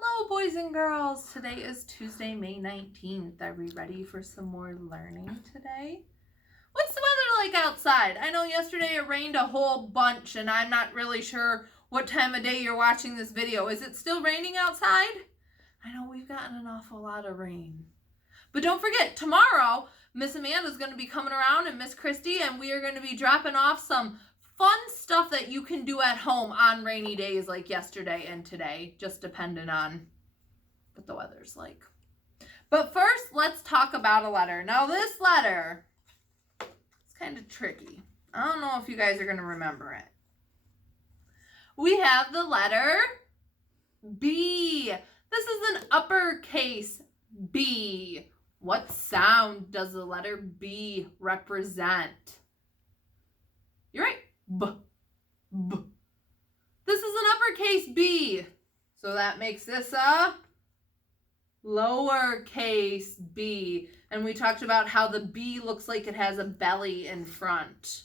Hello, boys and girls. Today is Tuesday, May 19th. Are we ready for some more learning today? What's the weather like outside? I know yesterday it rained a whole bunch, and I'm not really sure what time of day you're watching this video. Is it still raining outside? I know we've gotten an awful lot of rain. But don't forget, tomorrow, Miss Amanda's going to be coming around and Miss Christy, and we are going to be dropping off some fun stuff that you can do at home on rainy days like yesterday and today, just depending on what the weather's like. But first, let's talk about a letter. Now, this letter is kind of tricky. I don't know if you guys are going to remember it. We have the letter B. This is an uppercase B. What sound does the letter B represent? You're right. B. B. This is an uppercase B. So that makes this a lowercase b. And we talked about how the B looks like it has a belly in front.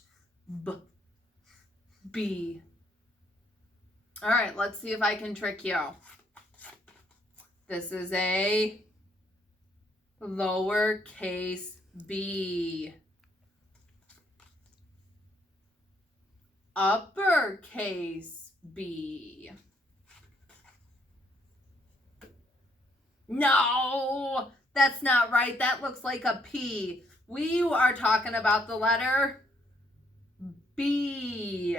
B. B. All right, let's see if I can trick you. This is a lowercase b. Uppercase B. No, that's not right. That looks like a P. We are talking about the letter B.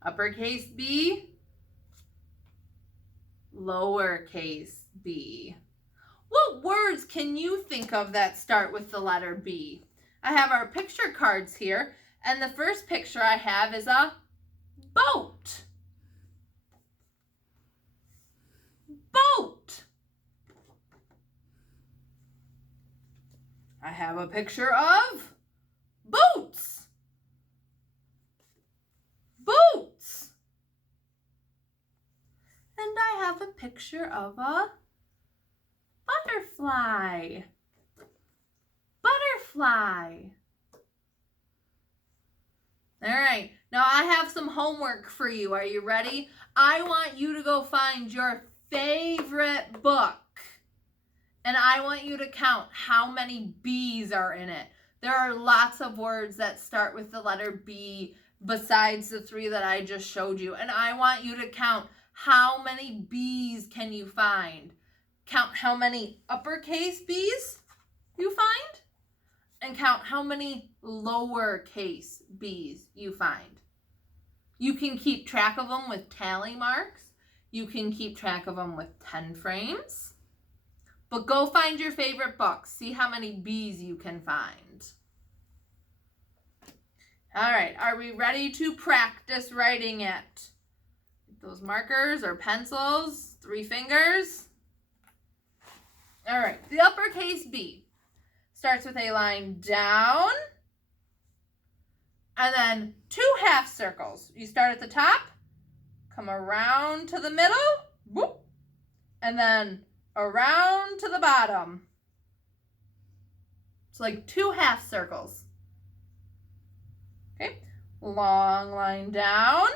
Uppercase B, lowercase b. What words can you think of that start with the letter B? I have our picture cards here. And the first picture I have is a boat. Boat. I have a picture of boots. Boots. And I have a picture of a butterfly. Butterfly. All right, now I have some homework for you. Are you ready? I want you to go find your favorite book. And I want you to count how many B's are in it. There are lots of words that start with the letter B besides the 3 that I just showed you. And I want you to count how many B's can you find. Count how many uppercase B's you find. And count how many lowercase b's you find. You can keep track of them with tally marks. You can keep track of them with 10 frames. But go find your favorite book. See how many b's you can find. All right, are we ready to practice writing it? Those markers or pencils, 3 fingers. All right, the uppercase B starts with a line down and then 2 half circles. You start at the top, come around to the middle, whoop, and then around to the bottom. It's like 2 half circles. Okay, long line down,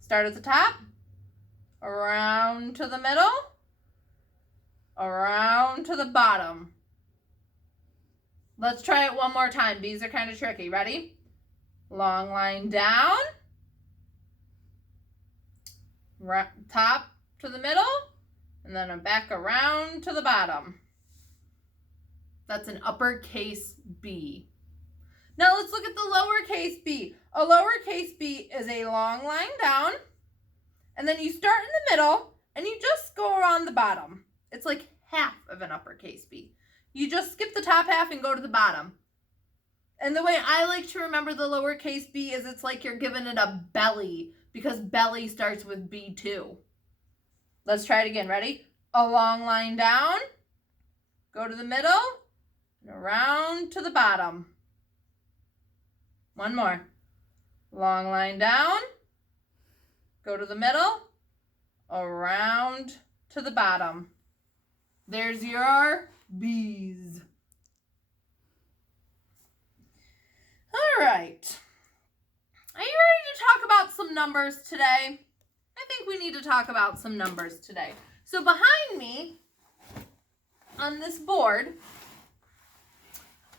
start at the top, around to the middle, around to the bottom. Let's try it one more time. These are kind of tricky. Ready? Long line down. Top to the middle. And then back around to the bottom. That's an uppercase B. Now let's look at the lowercase b. A lowercase b is a long line down. And then you start in the middle and you just go around the bottom. It's like half of an uppercase B. You just skip the top half and go to the bottom. And the way I like to remember the lowercase b is it's like you're giving it a belly because belly starts with B too. Let's try it again. Ready? A long line down, go to the middle, and around to the bottom. One more. Long line down, go to the middle, around to the bottom. There's your B's. All right. Are you ready to talk about some numbers today? I think we need to talk about some numbers today. So behind me on this board,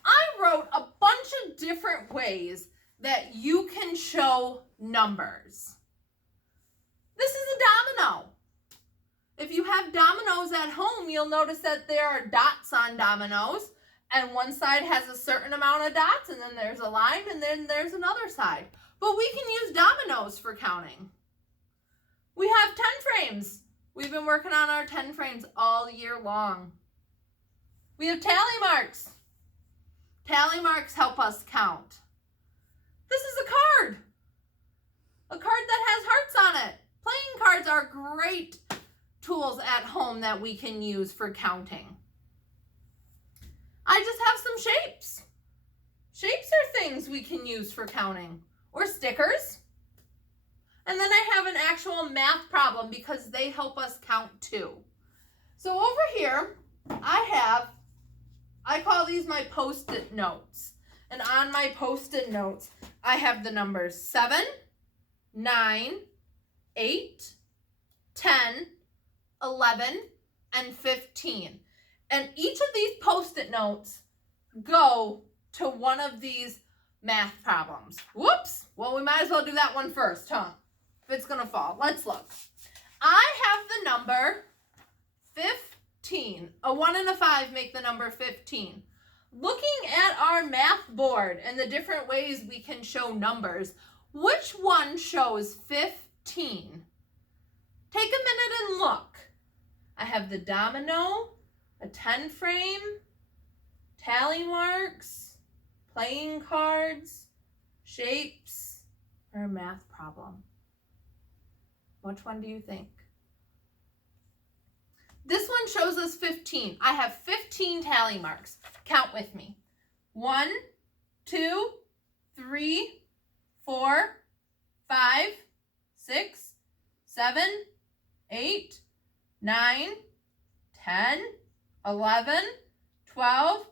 I wrote a bunch of different ways that you can show numbers. This is a domino. If you have dominoes at home, you'll notice that there are dots on dominoes, and one side has a certain amount of dots, and then there's a line, and then there's another side. But we can use dominoes for counting. We have 10 frames. We've been working on our 10 frames all year long. We have tally marks. Tally marks help us count. This is a card. A card that has hearts on it. Playing cards are great tools at home that we can use for counting. I just have some shapes. Shapes are things we can use for counting. Or stickers. And then I have an actual math problem because they help us count too. So over here, I call these my Post-it notes. And on my Post-it notes, I have the numbers 7, 9, 8, 10, 11, and 15. And each of these Post-it notes go to one of these math problems. Whoops. Well, we might as well do that one first, huh? If it's going to fall. Let's look. I have the number 15. A 1 and a 5 make the number 15. Looking at our math board and the different ways we can show numbers, which one shows 15? Take a minute and look. I have the domino, a 10 frame, tally marks, playing cards, shapes, or a math problem. Which one do you think? This one shows us 15. I have 15 tally marks. Count with me. 1, 2, 3, 4, 5, 6, 7, 8, 9, 10, 11, 12,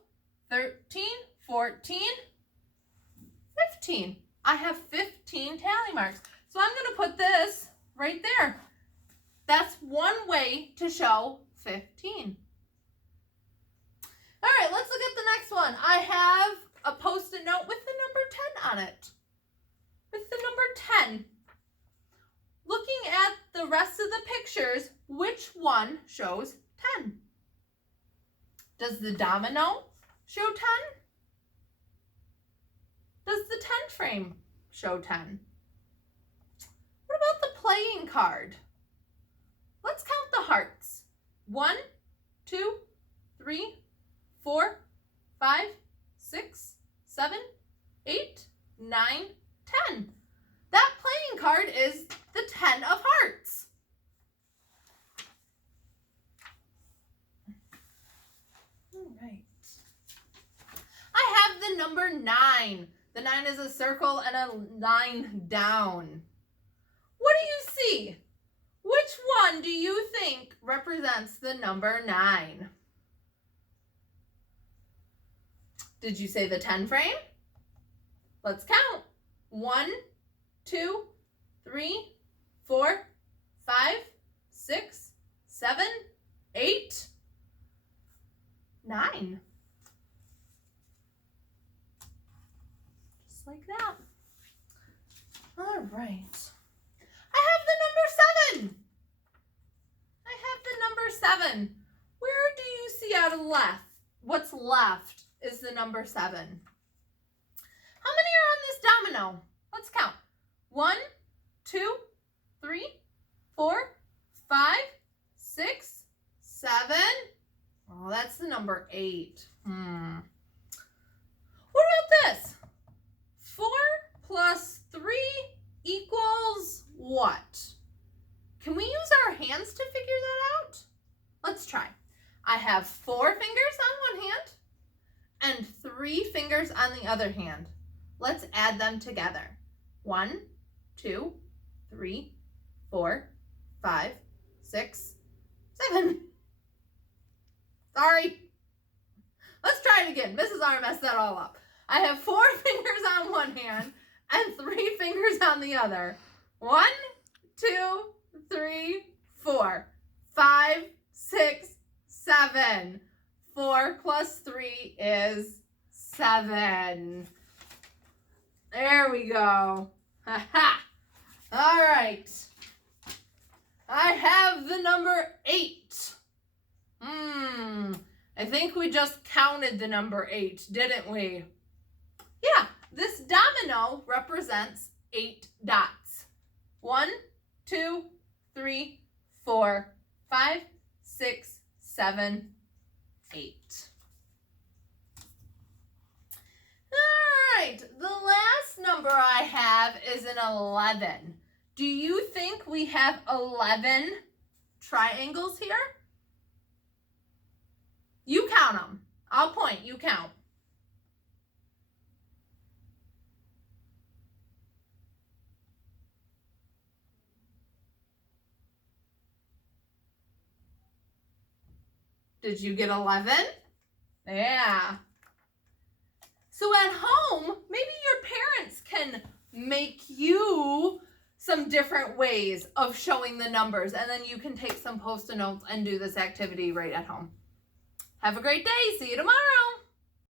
13, 14, 15. I have 15 tally marks. So I'm going to put this right there. That's one way to show 15. All right, let's look at the next one. I have a Post-it note with the number 10 on it. With the number 10. Looking at the rest of the pictures, which one shows 10? Does the domino show 10? Does the 10 frame show 10? What about the playing card? Let's count the hearts. 1, 2, 3, 4, 5, 6, 7, 8, 9, 10. That playing card is the 10 of hearts. All right. I have the number 9. The 9 is a circle and a line down. What do you see? Which one do you think represents the number 9? Did you say the 10 frame? Let's count. 1, 2, 3, 4, 5, 6, 7, 8, 9. Just like that. All right. I have the number 7. I have the number 7. Where do you see out of left? What's left is the number 7. How many are on this domino? Let's count. 1, 2, 3, 4, 5, 6, 7. Oh, that's the number 8. What about this? 4 plus 3 equals what? Can we use our hands to figure that out? Let's try. I have 4 fingers on one hand and 3 fingers on the other hand. Let's add them together. 1, 2, 3, 4, 5, 6, 7. Sorry. Let's try it again. Mrs. R messed that all up. I have 4 fingers on one hand and 3 fingers on the other. 1, 2, 4, 5, 6, 7. 4 plus 3 is 7. There we go. Ha-ha. All right. I have the number 8. I think we just counted the number 8, didn't we? Yeah, this domino represents 8 dots. 1, 2, 3, 4, 5, 6, 7, 8. All right, the last number I have is an 11. Do you think we have 11 triangles here? You count them. I'll point, you count. Did you get 11? Yeah. So at home, maybe your parents can make you some different ways of showing the numbers, and then you can take some Post-it notes and do this activity right at home. Have a great day. See you tomorrow.